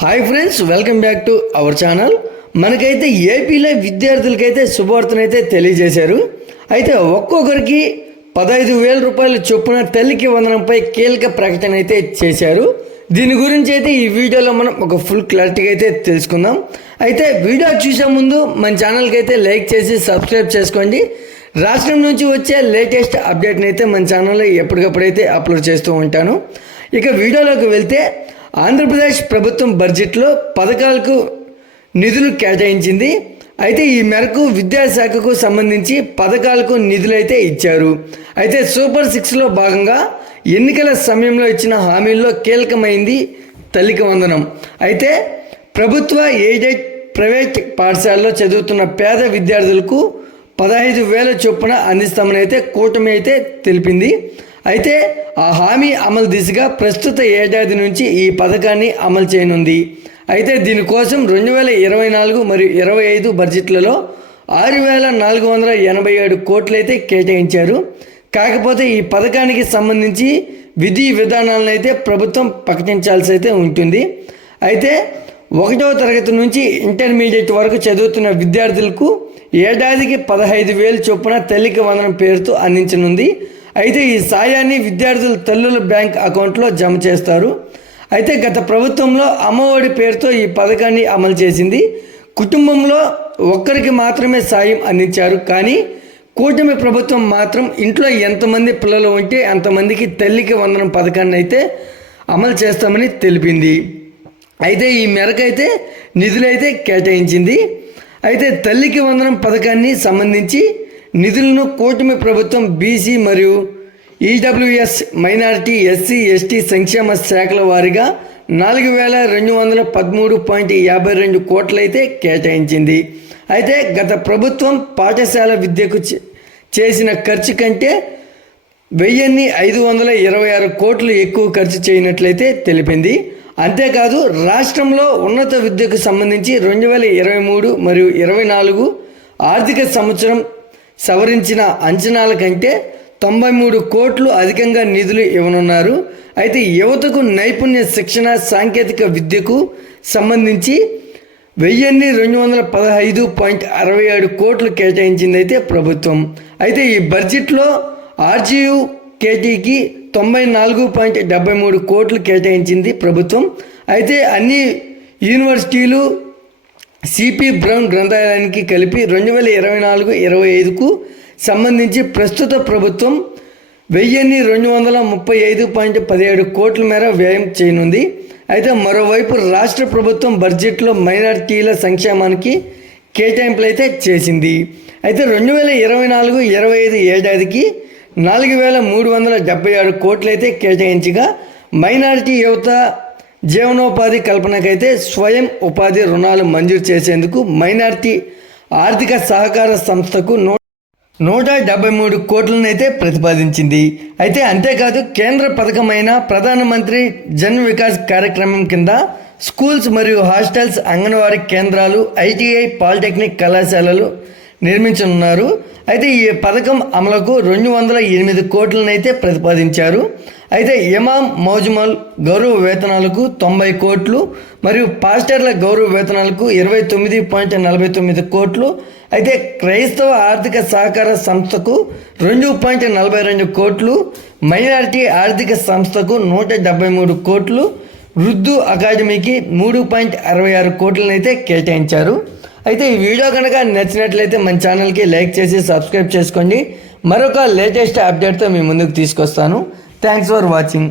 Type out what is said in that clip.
Hi friends, welcome back to our channel. మనకైతే ఏపీలో విద్యార్థులకైతే శుభవార్తనైతే తెలియజేశారు. అయితే ఒక్కొక్కరికి 15,000 రూపాయల చొప్పున తల్లికి వందనంపై కీలక ప్రకటన అయితే చేశారు. దీని గురించి అయితే ఈ వీడియోలో మనం ఒక ఫుల్ క్లారిటీగా అయితే తెలుసుకుందాం. అయితే వీడియో చూసే ముందు మన ఛానల్కి అయితే లైక్ చేసి సబ్స్క్రైబ్ చేసుకోండి. రాష్ట్రం నుంచి వచ్చే లేటెస్ట్ అప్డేట్ని అయితే మన ఛానల్లో ఎప్పటికప్పుడైతే అప్లోడ్ చేస్తూ ఉంటాను. ఇక వీడియోలోకి వెళ్తే, ఆంధ్రప్రదేశ్ ప్రభుత్వం బడ్జెట్లో పథకాలకు నిధులు కేటాయించింది. అయితే ఈ మేరకు విద్యాశాఖకు సంబంధించి పథకాలకు నిధులైతే ఇచ్చారు. అయితే సూపర్ 6లో భాగంగా ఎన్నికల సమయంలో ఇచ్చిన హామీల్లో కీలకమైంది తల్లికి వందనం. అయితే ప్రభుత్వ ఎయిడెడ్ ప్రైవేట్ పాఠశాలలో చదువుతున్న పేద విద్యార్థులకు 15,000 చొప్పున అందిస్తామని అయితే కూటమి అయితే తెలిపింది. అయితే ఆ హామీ అమలు దిశగా ప్రస్తుత ఏడాది నుంచి ఈ పథకాన్ని అమలు చేయనుంది. అయితే దీనికోసం 2024 మరియు 25 బడ్జెట్లలో 6,487 కోట్లయితే కేటాయించారు. కాకపోతే ఈ పథకానికి సంబంధించి విధి విధానాలను అయితే ప్రభుత్వం ప్రకటించాల్సి అయితే ఉంటుంది. అయితే 1వ తరగతి నుంచి ఇంటర్మీడియట్ వరకు చదువుతున్న విద్యార్థులకు ఏడాదికి 15,000 చొప్పున తల్లికి వందనం పేరుతో అందించనుంది. అయితే ఈ సాయాన్ని విద్యార్థుల తల్లుల బ్యాంక్ అకౌంట్లో జమ చేస్తారు. అయితే గత ప్రభుత్వంలో అమ్మఒడి పేరుతో ఈ పథకాన్ని అమలు చేసింది. కుటుంబంలో ఒక్కరికి మాత్రమే సాయం అందించారు. కానీ కూటమి ప్రభుత్వం మాత్రం ఇంట్లో ఎంతమంది పిల్లలు ఉంటే అంతమందికి తల్లికి వందనం పథకాన్ని అయితే అమలు చేస్తామని తెలిపింది. అయితే ఈ మేరకు అయితే నిధులైతే కేటాయించింది. అయితే తల్లికి వందనం పథకాన్ని సంబంధించి నిధులను కూటమి ప్రభుత్వం బీసీ మరియు ఈడబ్ల్యూఎస్, మైనారిటీ, ఎస్సీ, ఎస్టీ సంక్షేమ శాఖల వారీగా 4,213.52 కోట్లయితే కేటాయించింది. అయితే గత ప్రభుత్వం పాఠశాల విద్యకు చేసిన ఖర్చు కంటే 1,526 కోట్లు ఎక్కువ ఖర్చు చేయనట్లయితే తెలిపింది. అంతేకాదు రాష్ట్రంలో ఉన్నత విద్యకు సంబంధించి 2023 మరియు 24 ఆర్థిక సంవత్సరం సవరించిన అంచనాల కంటే 93 కోట్లు అధికంగా నిధులు ఇవ్వనున్నారు. అయితే యువతకు నైపుణ్య శిక్షణ, సాంకేతిక విద్యకు సంబంధించి 1,215.67 కోట్లు కేటాయించింది అయితే ప్రభుత్వం. అయితే ఈ బడ్జెట్లో ఆర్జీయూకేటీకి 94.73 కోట్లు కేటాయించింది ప్రభుత్వం. అయితే అన్ని యూనివర్సిటీలు, సిపి బ్రౌన్ గ్రంథాలయానికి కలిపి 2024-25కు సంబంధించి ప్రస్తుత ప్రభుత్వం 1,235.17 కోట్ల మేర వ్యయం చేయనుంది. అయితే మరోవైపు రాష్ట్ర ప్రభుత్వం బడ్జెట్లో మైనారిటీల సంక్షేమానికి కేటాయింపులు అయితే చేసింది. అయితే 2024-25 ఏడాదికి 4,376 కోట్లు అయితే కేటాయించగా మైనారిటీ యువత జీవనోపాధి కల్పనకైతే స్వయం ఉపాధి రుణాలు మంజూరు చేసేందుకు మైనారిటీ ఆర్థిక సహకార సంస్థకు 173 కోట్లను అయితే ప్రతిపాదించింది. అయితే అంతేకాదు కేంద్ర పథకమైన ప్రధానమంత్రి జన్ వికాస్ కార్యక్రమం కింద స్కూల్స్ మరియు హాస్టల్స్, అంగన్వాడీ కేంద్రాలు, ఐటీఐ, పాలిటెక్నిక్ కళాశాలలు నిర్మించనున్నారు. అయితే ఈ పథకం అమలుకు 208 కోట్లను అయితే ప్రతిపాదించారు. అయితే ఇమాం, మౌజుమల్ గౌరవ వేతనాలకు 90 కోట్లు మరియు పాస్టర్ల గౌరవ వేతనాలకు 29.49 కోట్లు, అయితే క్రైస్తవ ఆర్థిక సహకార సంస్థకు 2.42 కోట్లు, మైనారిటీ ఆర్థిక సంస్థకు 173 కోట్లు, ఉర్దూ అకాడమీకి 3.66 కోట్లను అయితే కేటాయించారు. అయితే ఈ వీడియో కనుక నచ్చినట్లయితే మన ఛానల్కి లైక్ చేసి సబ్స్క్రైబ్ చేసుకోండి. మరొక లేటెస్ట్ అప్డేట్తో మీ ముందుకు తీసుకొస్తాను. Thanks for watching.